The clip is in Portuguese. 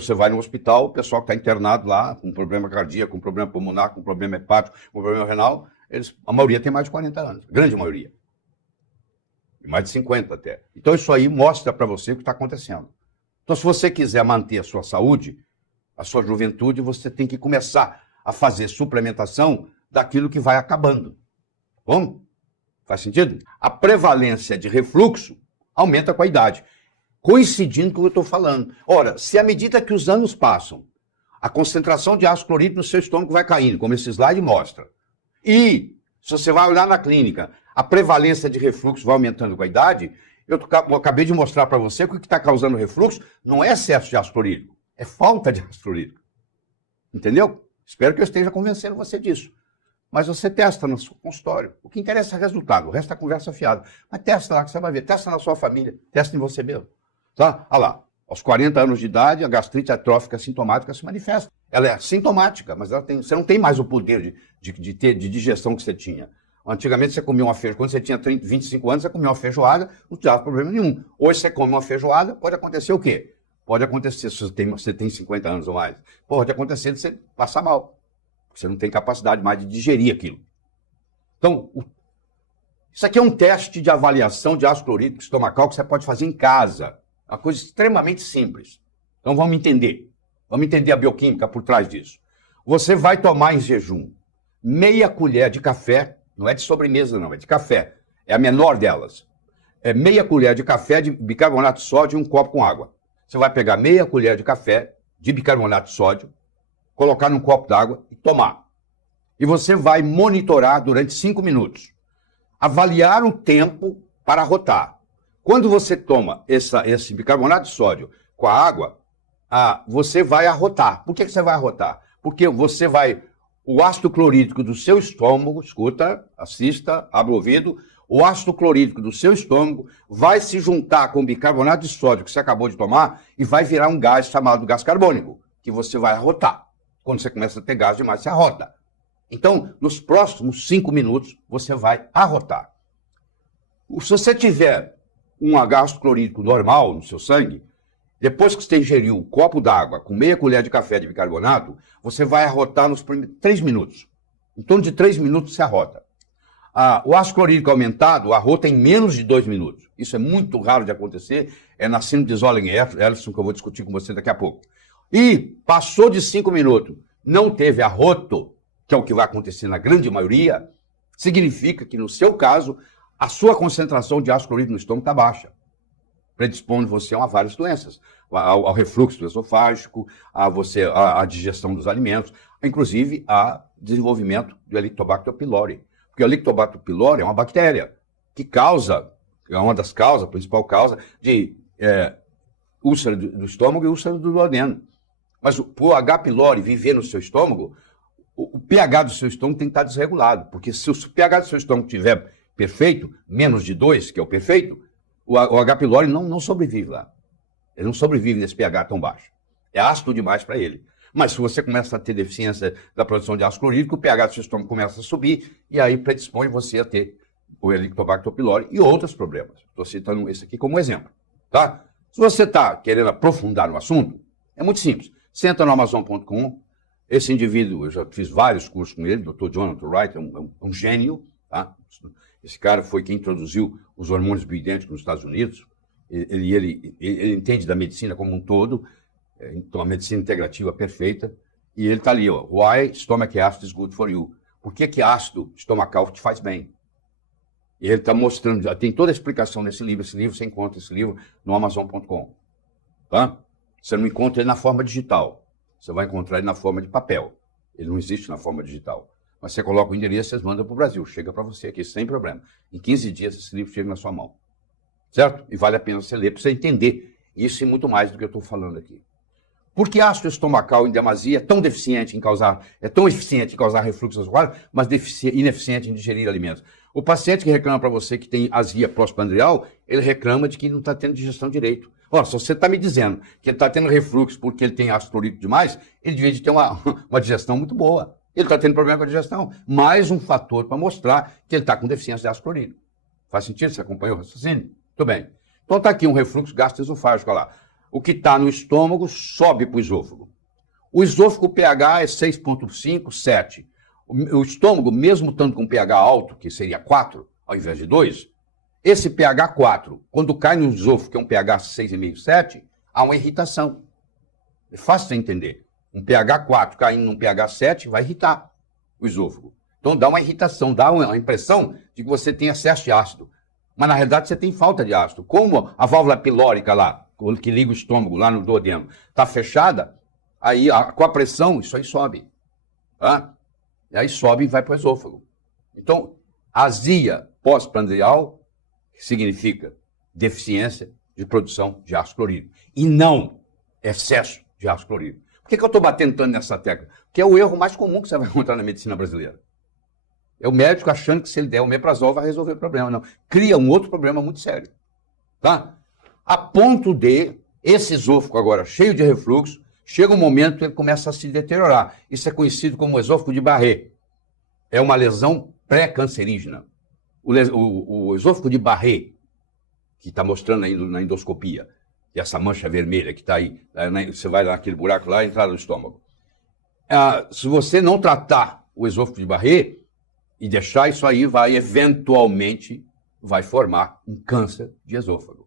Você vai no hospital, o pessoal que está internado lá, com problema cardíaco, com problema pulmonar, com problema hepático, com problema renal, a maioria tem mais de 40 anos, grande maioria. Mais de 50 até. Então isso aí mostra para você o que está acontecendo. Então se você quiser manter a sua saúde, a sua juventude, você tem que começar a fazer suplementação daquilo que vai acabando. Bom? Faz sentido? A prevalência de refluxo aumenta com a idade, coincidindo com o que eu estou falando. Ora, se à medida que os anos passam, a concentração de ácido clorídrico no seu estômago vai caindo, como esse slide mostra, e se você vai olhar na clínica, a prevalência de refluxo vai aumentando com a idade, eu acabei de mostrar para você que o que está causando refluxo não é excesso de ácido clorídrico, é falta de ácido clorídrico. Entendeu? Espero que eu esteja convencendo você disso. Mas você testa no seu consultório. O que interessa é o resultado, o resto é conversa fiada. Mas testa lá que você vai ver, testa na sua família, testa em você mesmo. Tá? Olha lá, aos 40 anos de idade, a gastrite atrófica sintomática se manifesta. Ela é sintomática, mas você não tem mais o poder de digestão que você tinha. Antigamente você comia uma feijoada, quando você tinha 25 anos, você comia uma feijoada, não tinha problema nenhum. Hoje você come uma feijoada, pode acontecer o quê? Pode acontecer, se você tem 50 anos ou mais, pode acontecer de você passar mal. Você não tem capacidade mais de digerir aquilo. Então, isso aqui é um teste de avaliação de ácido clorídrico estomacal que você pode fazer em casa. É uma coisa extremamente simples. Então vamos entender. Vamos entender a bioquímica por trás disso. Você vai tomar em jejum meia colher de café, não é de sobremesa não, é de café. É a menor delas. É meia colher de café de bicarbonato de sódio e um copo com água. Você vai pegar meia colher de café de bicarbonato de sódio, colocar num copo d'água e tomar. E você vai monitorar durante 5 minutos. Avaliar o tempo para arrotar. Quando você toma esse bicarbonato de sódio com a água, você vai arrotar. Por que você vai arrotar? Porque o ácido clorídrico do seu estômago, escuta, assista, abra o ouvido, o ácido clorídrico do seu estômago vai se juntar com o bicarbonato de sódio que você acabou de tomar e vai virar um gás chamado gás carbônico, que você vai arrotar. Quando você começa a ter gás demais, você arrota. Então, nos próximos 5 minutos, você vai arrotar. Se você tiver um ácido clorídrico normal no seu sangue, depois que você ingeriu um copo d'água com meia colher de café de bicarbonato, você vai arrotar nos primeiros 3 minutos. Em torno de 3 minutos, você arrota. O ácido clorídrico aumentado arrota em menos de 2 minutos. Isso é muito raro de acontecer. É na síndrome de Zolling-Ellison, que eu vou discutir com você daqui a pouco. E passou de 5 minutos, não teve arroto, que é o que vai acontecer na grande maioria, significa que, no seu caso, a sua concentração de ácido clorídrico no estômago está baixa, predispondo você a várias doenças, ao refluxo esofágico, a digestão dos alimentos, inclusive a desenvolvimento do Helicobacter pylori. Porque o Helicobacter pylori é uma bactéria que é uma das causas, a principal causa de úlcera do estômago e úlcera do duodeno. Mas o H. pylori viver no seu estômago, o pH do seu estômago tem que estar desregulado, porque se o pH do seu estômago estiver perfeito, menos de 2, que é o perfeito, o H. pylori não sobrevive lá. Ele não sobrevive nesse pH tão baixo. É ácido demais para ele. Mas se você começa a ter deficiência da produção de ácido clorídrico, o pH do seu estômago começa a subir e aí predispõe você a ter o Helicobacter pylori e outros problemas. Estou citando esse aqui como exemplo. Tá? Se você está querendo aprofundar no assunto, é muito simples. Você entra no Amazon.com, esse indivíduo, eu já fiz vários cursos com ele, Dr. Jonathan Wright, é um gênio, tá? Esse cara foi quem introduziu os hormônios bioidênticos nos Estados Unidos. Ele entende da medicina como um todo, então a medicina integrativa perfeita, e ele está ali, ó, Why Stomach Acid is Good for You. Por que ácido estomacal te faz bem? E ele está mostrando, já tem toda a explicação nesse livro, você encontra esse livro no Amazon.com. Tá? Você não encontra ele na forma digital, você vai encontrar ele na forma de papel. Ele não existe na forma digital. Mas você coloca o endereço, vocês mandam para o Brasil, chega para você aqui, sem problema. Em 15 dias esse livro chega na sua mão. Certo? E vale a pena você ler para você entender isso e muito mais do que eu estou falando aqui. Por que ácido estomacal em demasia é tão eficiente em causar refluxo esofágico, mas ineficiente em digerir alimentos? O paciente que reclama para você que tem azia pós-prandial, ele reclama de que não está tendo digestão direito. Ora, se você está me dizendo que ele está tendo refluxo porque ele tem ácido clorídrico demais, ele devia ter uma digestão muito boa. Ele está tendo problema com a digestão. Mais um fator para mostrar que ele está com deficiência de ácido clorídrico. Faz sentido? Você acompanhou o raciocínio? Muito bem. Então está aqui um refluxo gastroesofágico, olha lá. O que está no estômago sobe para o esôfago. O esôfago, o pH é 6,5, 7. O estômago, mesmo estando com pH alto, que seria 4, ao invés de 2, esse pH 4, quando cai no esôfago, que é um pH 6,5, 7, há uma irritação. É fácil de entender. Um pH 4 caindo num pH 7 vai irritar o esôfago. Então dá uma irritação, dá uma impressão de que você tem excesso de ácido. Mas na realidade você tem falta de ácido. Como a válvula pilórica lá, que liga o estômago lá no duodeno, está fechada, aí com a pressão isso aí sobe. Tá? E aí sobe e vai para o esôfago. Então, azia pós-prandial significa deficiência de produção de ácido clorídrico. E não excesso de ácido clorídrico. Por que eu estou batendo tanto nessa tecla? Porque é o erro mais comum que você vai encontrar na medicina brasileira. É o médico achando que se ele der o omeprazol vai resolver o problema. Não. Cria um outro problema muito sério. Tá? A ponto de esse esôfago agora cheio de refluxo, chega um momento que ele começa a se deteriorar. Isso é conhecido como esôfago de Barré. É uma lesão pré-cancerígena. O esôfago de Barré, que está mostrando aí na endoscopia, e essa mancha vermelha que está aí, você vai naquele buraco lá, entrada do estômago. Se você não tratar o esôfago de Barré e deixar isso aí, eventualmente vai formar um câncer de esôfago.